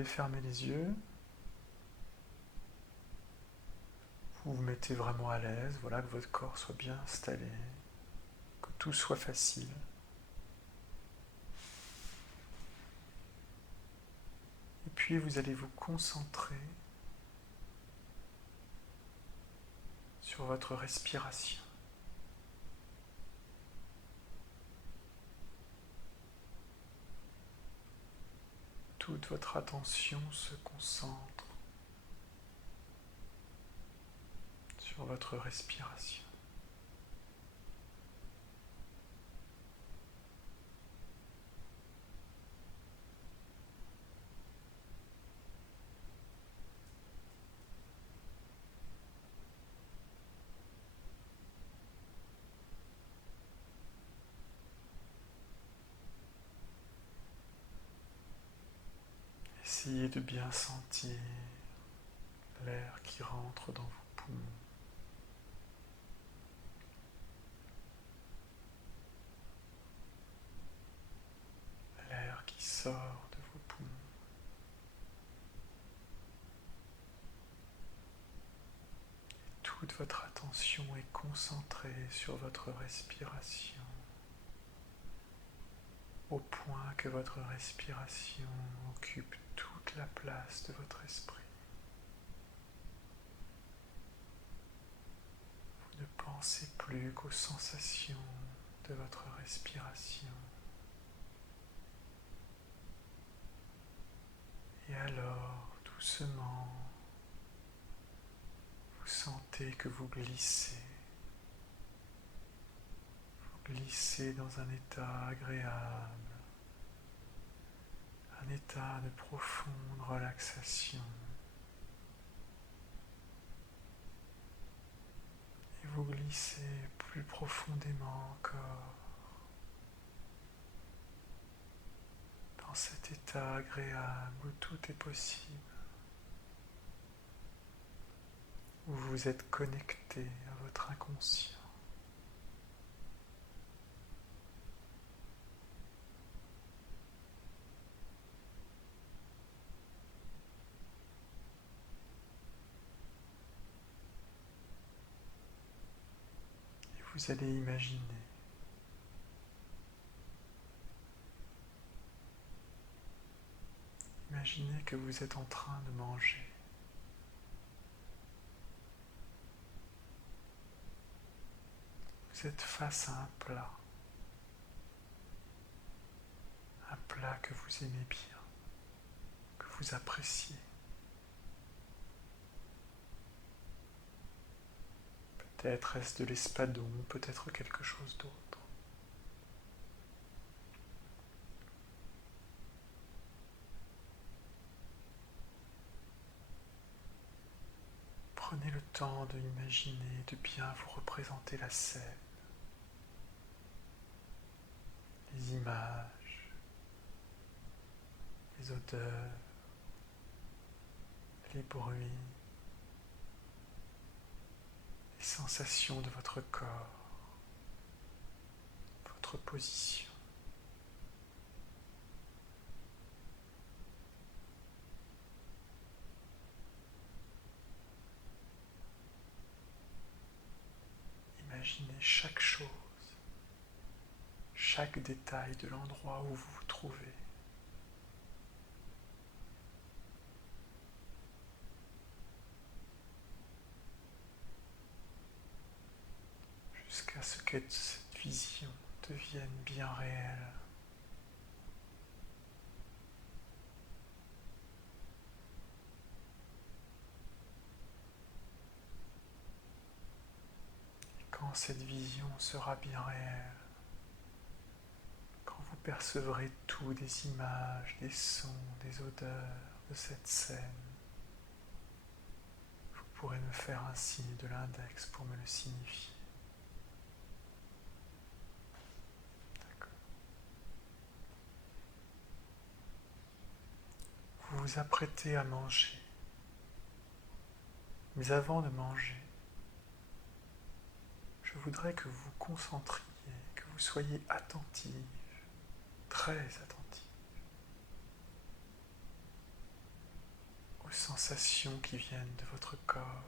avez fermé les yeux, vous vous mettez vraiment à l'aise, voilà, que votre corps soit bien installé, que tout soit facile. Et puis vous allez vous concentrer sur votre respiration. Toute votre attention se concentre sur votre respiration. Essayez de bien sentir l'air qui rentre dans vos poumons, l'air qui sort de vos poumons. Toute votre attention est concentrée sur votre respiration, au point que votre respiration occupe toute la place de votre esprit. Vous ne pensez plus qu'aux sensations de votre respiration. Et alors, doucement, vous sentez que vous glissez dans un état agréable, un état de profonde relaxation. Et vous glissez plus profondément encore dans cet état agréable où tout est possible, où vous êtes connecté à votre inconscient. Et vous allez imaginez que vous êtes en train de manger. Vous êtes face à un plat que vous aimez bien, que vous appréciez. Peut-être est-ce de l'espadon, peut-être quelque chose d'autre. Prenez le temps de imaginer, de bien vous représenter la scène, les images, les odeurs, les bruits, les sensations de votre corps, votre position. Imaginez chaque chose, chaque détail de l'endroit où vous vous trouvez. Jusqu'à ce que cette vision devienne bien réelle. Et quand cette vision sera bien réelle, quand vous percevrez tout des images, des sons, des odeurs de cette scène, vous pourrez me faire un signe de l'index pour me le signifier. Vous vous apprêtez à manger. Mais avant de manger, je voudrais que vous vous concentriez, que vous soyez attentif, très attentif, aux sensations qui viennent de votre corps.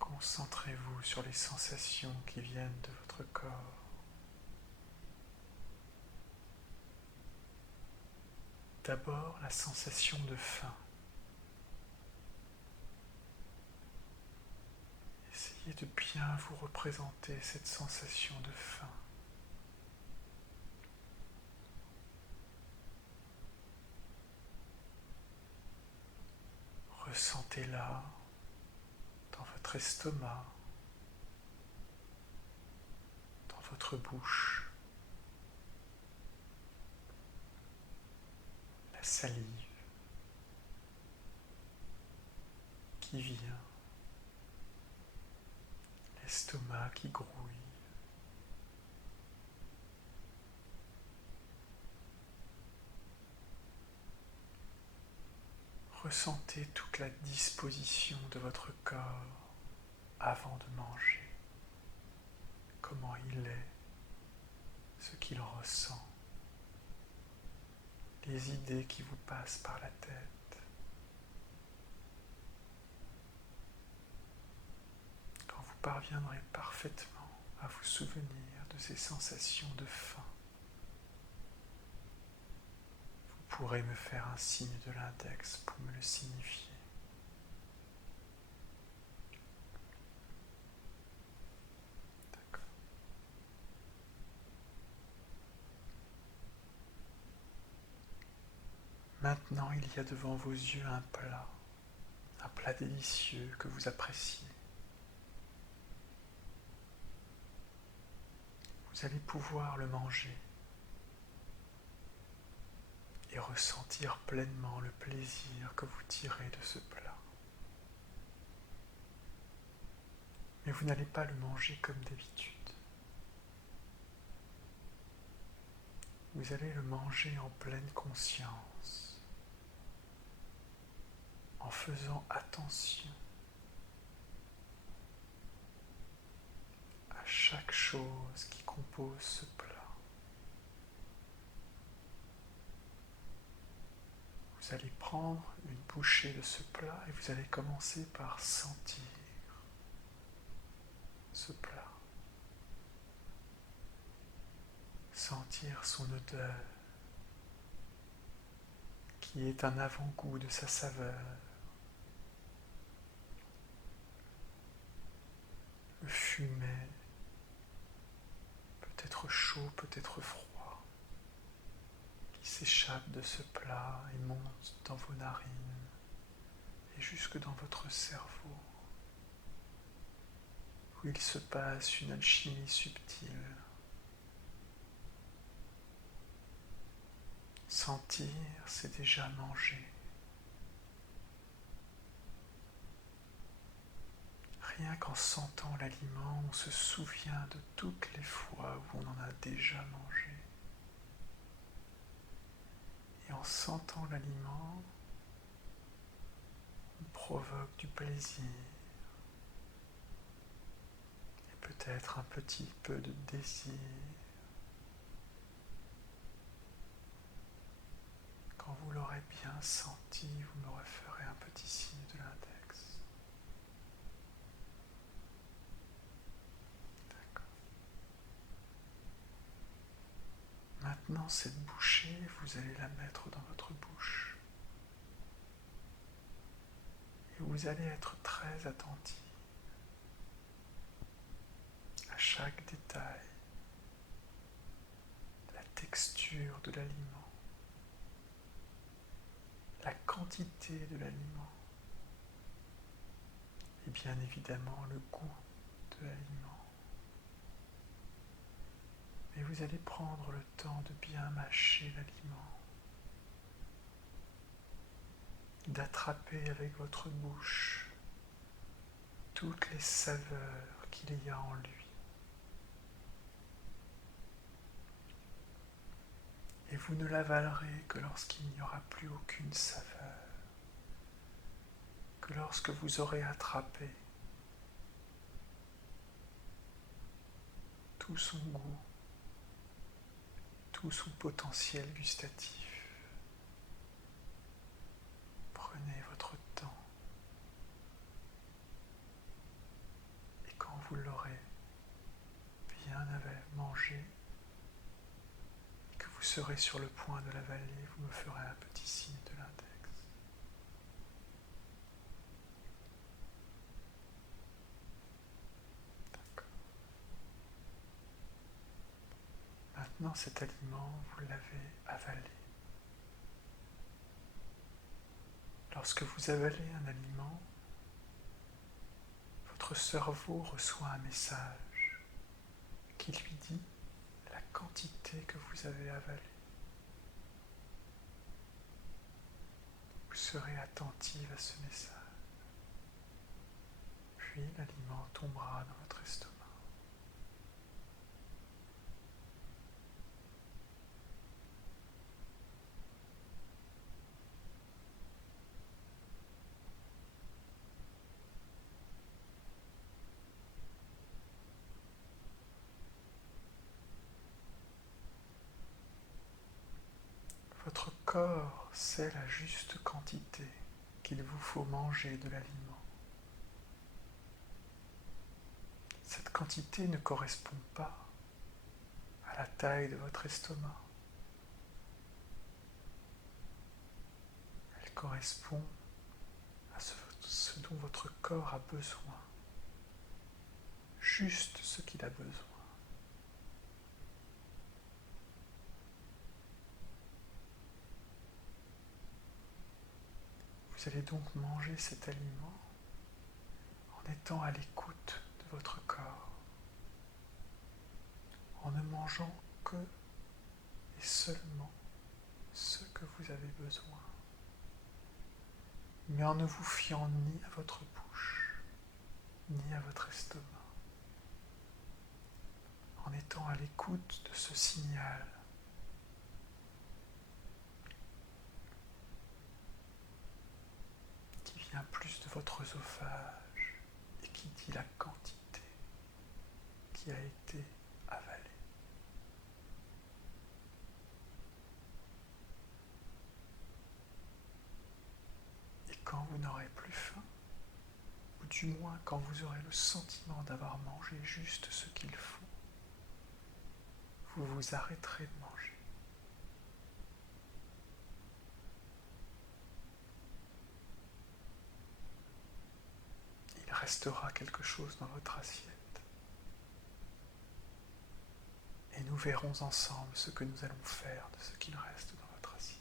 Concentrez-vous sur les sensations qui viennent de votre corps. D'abord, la sensation de faim. Essayez de bien vous représenter cette sensation de faim. Ressentez-la dans votre estomac, dans votre bouche, la salive qui vient, l'estomac qui grouille. Ressentez toute la disposition de votre corps avant de manger, comment il est, ce qu'il ressent, les idées qui vous passent par la tête. Quand vous parviendrez parfaitement à vous souvenir de ces sensations de faim, vous pourrez me faire un signe de l'index pour me le signifier. D'accord. Maintenant, il y a devant vos yeux un plat délicieux que vous appréciez. Vous allez pouvoir le manger et ressentir pleinement le plaisir que vous tirez de ce plat. Mais vous n'allez pas le manger comme d'habitude. Vous allez le manger en pleine conscience, en faisant attention à chaque chose qui compose ce plat. Vous allez prendre une bouchée de ce plat et vous allez commencer par sentir ce plat. Sentir son odeur, qui est un avant-goût de sa saveur. Le fumet, peut-être chaud, peut-être froid, qui s'échappe de ce plat et monte dans vos narines et jusque dans votre cerveau, où il se passe une alchimie subtile. Sentir, c'est déjà manger. Rien qu'en sentant l'aliment, on se souvient de toutes les fois où on en a déjà mangé. Et en sentant l'aliment, on provoque du plaisir et peut-être un petit peu de désir. Quand vous l'aurez bien senti, vous me referez un petit signe de l'index. D'accord. Maintenant, cette bouchée, vous allez la mettre dans votre bouche. Et vous allez être très attentif à chaque détail, la texture de l'aliment, la quantité de l'aliment et bien évidemment le goût de l'aliment. Mais vous allez prendre le temps de bien mâcher l'aliment, d'attraper avec votre bouche toutes les saveurs qu'il y a en lui. Et vous ne l'avalerez que lorsqu'il n'y aura plus aucune saveur, que lorsque vous aurez attrapé tout son goût, tout son potentiel gustatif. Prenez votre temps et quand vous l'aurez bien mangé, que vous serez sur le point de l'avaler, vous me ferez un petit signe de l'index. D'accord. Maintenant, cet aliment, vous l'avez avalé. Lorsque vous avalez un aliment, votre cerveau reçoit un message qui lui dit la quantité que vous avez avalée. Vous serez attentive à ce message. Puis l'aliment tombera dans votre estomac. Votre corps sait la juste quantité qu'il vous faut manger de l'aliment. Cette quantité ne correspond pas à la taille de votre estomac. Elle correspond à ce dont votre corps a besoin, juste ce qu'il a besoin. Vous allez donc manger cet aliment en étant à l'écoute de votre corps, en ne mangeant que et seulement ce que vous avez besoin, mais en ne vous fiant ni à votre bouche, ni à votre estomac, en étant à l'écoute de ce signal qui vient plus de votre œsophage et qui dit la quantité qui a été avalée. Et quand vous n'aurez plus faim, ou du moins quand vous aurez le sentiment d'avoir mangé juste ce qu'il faut, vous vous arrêterez de manger. Il restera quelque chose dans votre assiette. Et nous verrons ensemble ce que nous allons faire de ce qu'il reste dans votre assiette.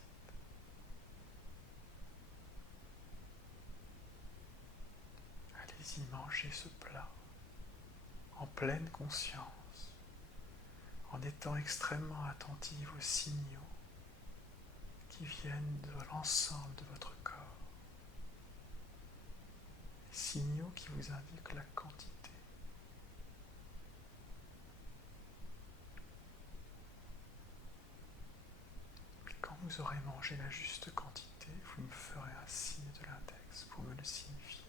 Allez-y, mangez ce plat en pleine conscience, en étant extrêmement attentive aux signaux qui viennent de l'ensemble de votre corps. Les signaux qui vous indiquent la quantité. Puis quand vous aurez mangé la juste quantité, vous me ferez un signe de l'index pour me le signifier.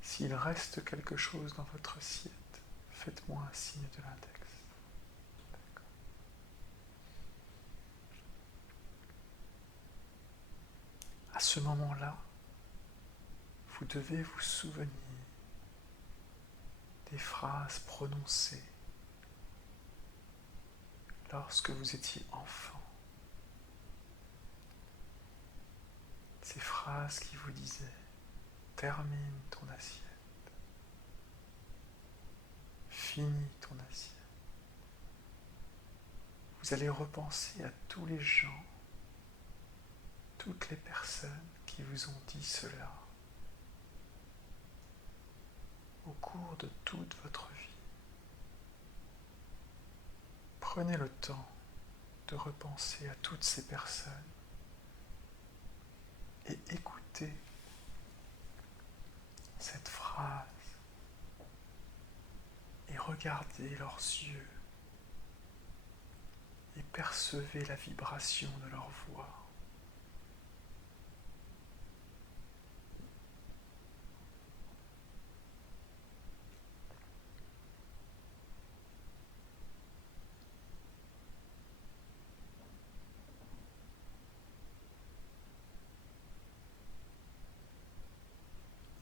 S'il reste quelque chose dans votre assiette, faites-moi un signe de l'index. D'accord. À ce moment-là, vous devez vous souvenir des phrases prononcées lorsque vous étiez enfant. Ces phrases qui vous disaient « Termine ton assiette ». Finis ton assiette. Vous allez repenser à tous les gens, toutes les personnes qui vous ont dit cela au cours de toute votre vie. Prenez le temps de repenser à toutes ces personnes et écoutez cette phrase et regardez regardez leurs yeux et percevez la vibration de leur voix.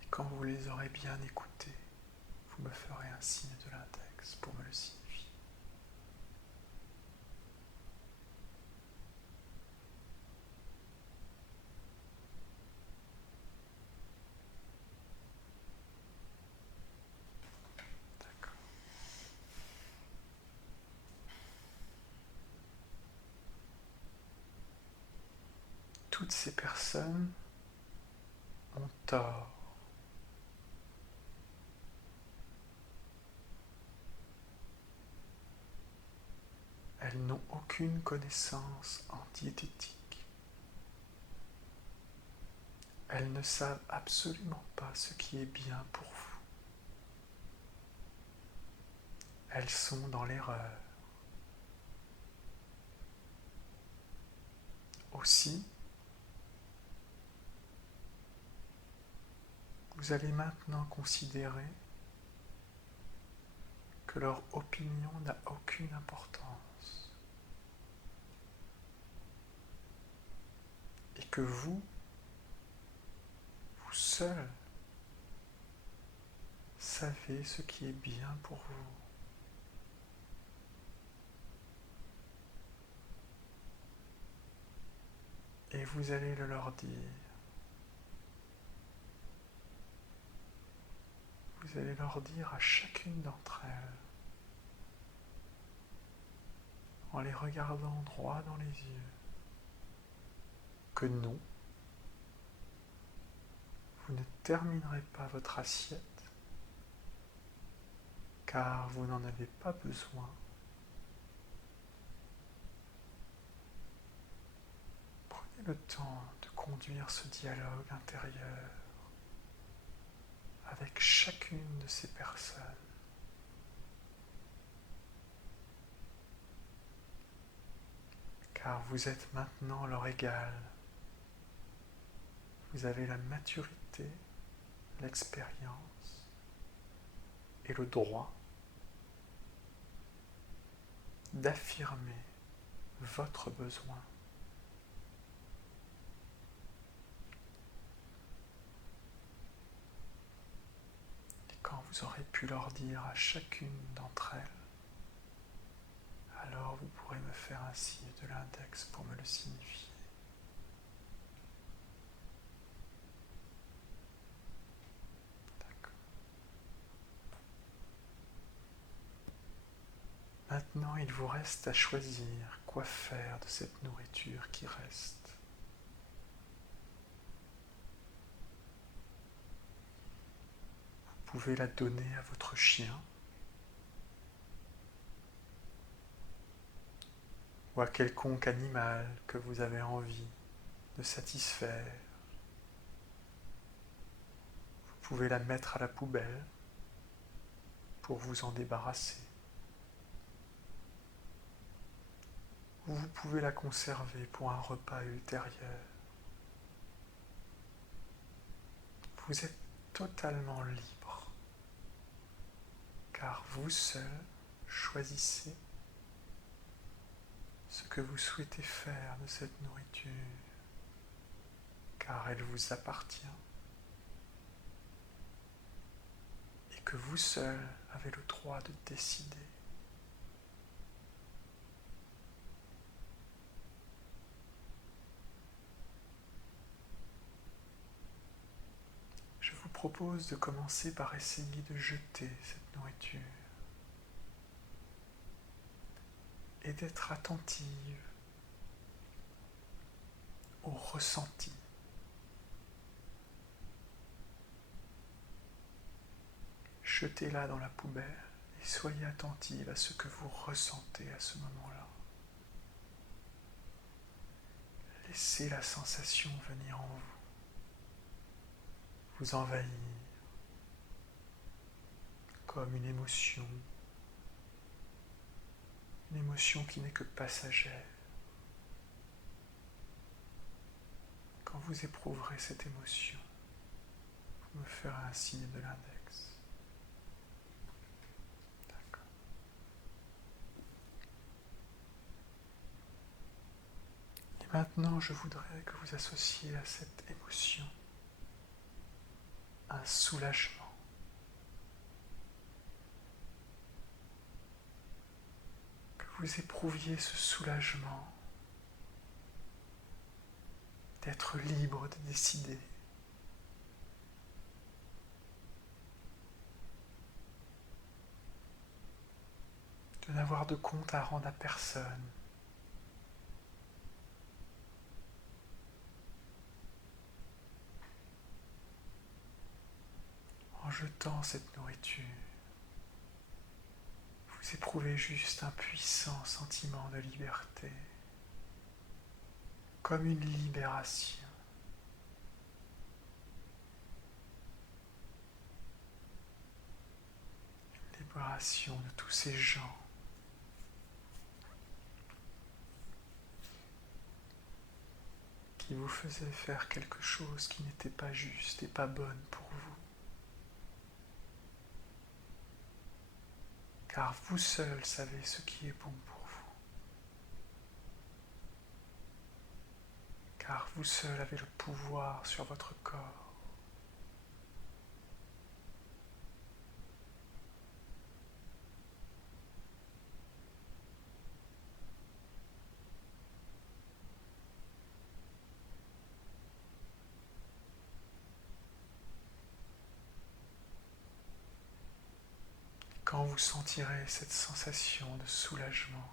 Et quand vous les aurez bien écoutés, vous me ferez un signe de l'index pour me le signifier. D'accord. Toutes ces personnes ont tort. Elles n'ont aucune connaissance en diététique. Elles ne savent absolument pas ce qui est bien pour vous. Elles sont dans l'erreur. Aussi, vous allez maintenant considérer que leur opinion n'a aucune importance et que vous seul savez ce qui est bien pour vous. Et vous allez le leur dire. Vous allez leur dire à chacune d'entre elles, en les regardant droit dans les yeux, que non, vous ne terminerez pas votre assiette, car vous n'en avez pas besoin. Prenez le temps de conduire ce dialogue intérieur avec chacune de ces personnes. Car vous êtes maintenant leur égal. Vous avez la maturité, l'expérience et le droit d'affirmer votre besoin. Et quand vous aurez pu leur dire à chacune d'entre elles, alors vous pourrez me faire un signe de l'index pour me le signifier. D'accord. Maintenant, il vous reste à choisir quoi faire de cette nourriture qui reste. Vous pouvez la donner à votre chien ou à quelconque animal que vous avez envie de satisfaire. Vous pouvez la mettre à la poubelle pour vous en débarrasser. Ou vous pouvez la conserver pour un repas ultérieur. Vous êtes totalement libre, car vous seul choisissez ce que vous souhaitez faire de cette nourriture, car elle vous appartient et que vous seul avez le droit de décider. Je vous propose de commencer par essayer de jeter cette nourriture et d'être attentive au ressenti. Jetez-la dans la poubelle et soyez attentive à ce que vous ressentez à ce moment-là. Laissez la sensation venir en vous, vous envahir comme une émotion une émotion qui n'est que passagère. Quand vous éprouverez cette émotion, vous me ferez un signe de l'index. D'accord. Et maintenant, je voudrais que vous associez à cette émotion un soulagement. Que vous éprouviez ce soulagement d'être libre de décider. De n'avoir de compte à rendre à personne. En jetant cette nourriture, vous éprouvez juste un puissant sentiment de liberté, comme une libération. Une libération de tous ces gens qui vous faisaient faire quelque chose qui n'était pas juste et pas bonne pour vous. Car vous seul savez ce qui est bon pour vous. Car vous seul avez le pouvoir sur votre corps. Quand vous sentirez cette sensation de soulagement,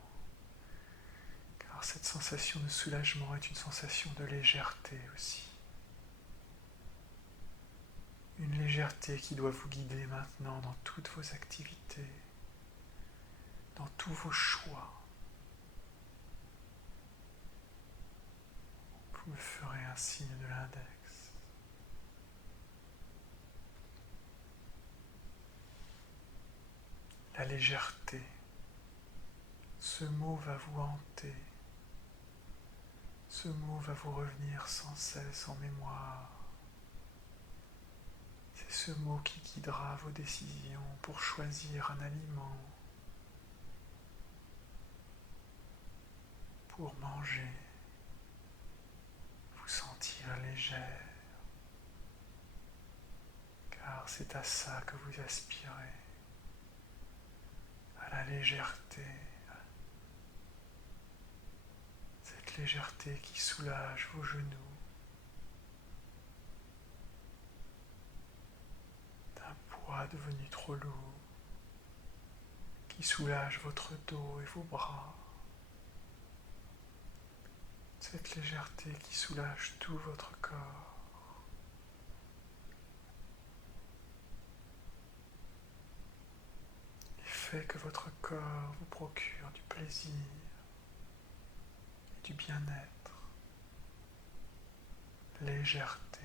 car cette sensation de soulagement est une sensation de légèreté aussi. Une légèreté qui doit vous guider maintenant dans toutes vos activités, dans tous vos choix. Vous me ferez un signe de l'index. La légèreté, ce mot va vous hanter. Ce mot va vous revenir sans cesse en mémoire. C'est ce mot qui guidera vos décisions pour choisir un aliment, pour manger, vous sentir légère, car c'est à ça que vous aspirez, à la légèreté, cette légèreté qui soulage vos genoux, d'un poids devenu trop lourd, qui soulage votre dos et vos bras, cette légèreté qui soulage tout votre corps. Et fait que votre corps vous procure du plaisir et du bien-être. Légèreté,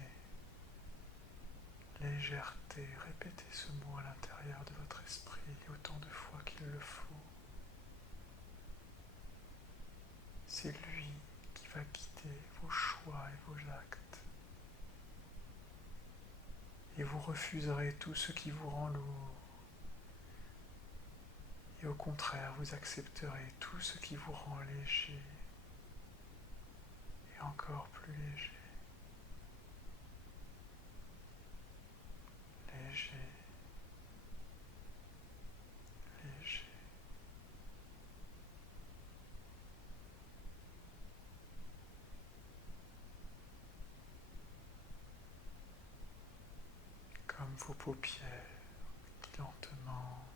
légèreté, répétez ce mot à l'intérieur de votre esprit autant de fois qu'il le faut. C'est lui qui va guider vos choix et vos actes. Et vous refuserez tout ce qui vous rend lourd. Et au contraire, vous accepterez tout ce qui vous rend léger et encore plus léger. Léger, léger. Comme vos paupières qui lentement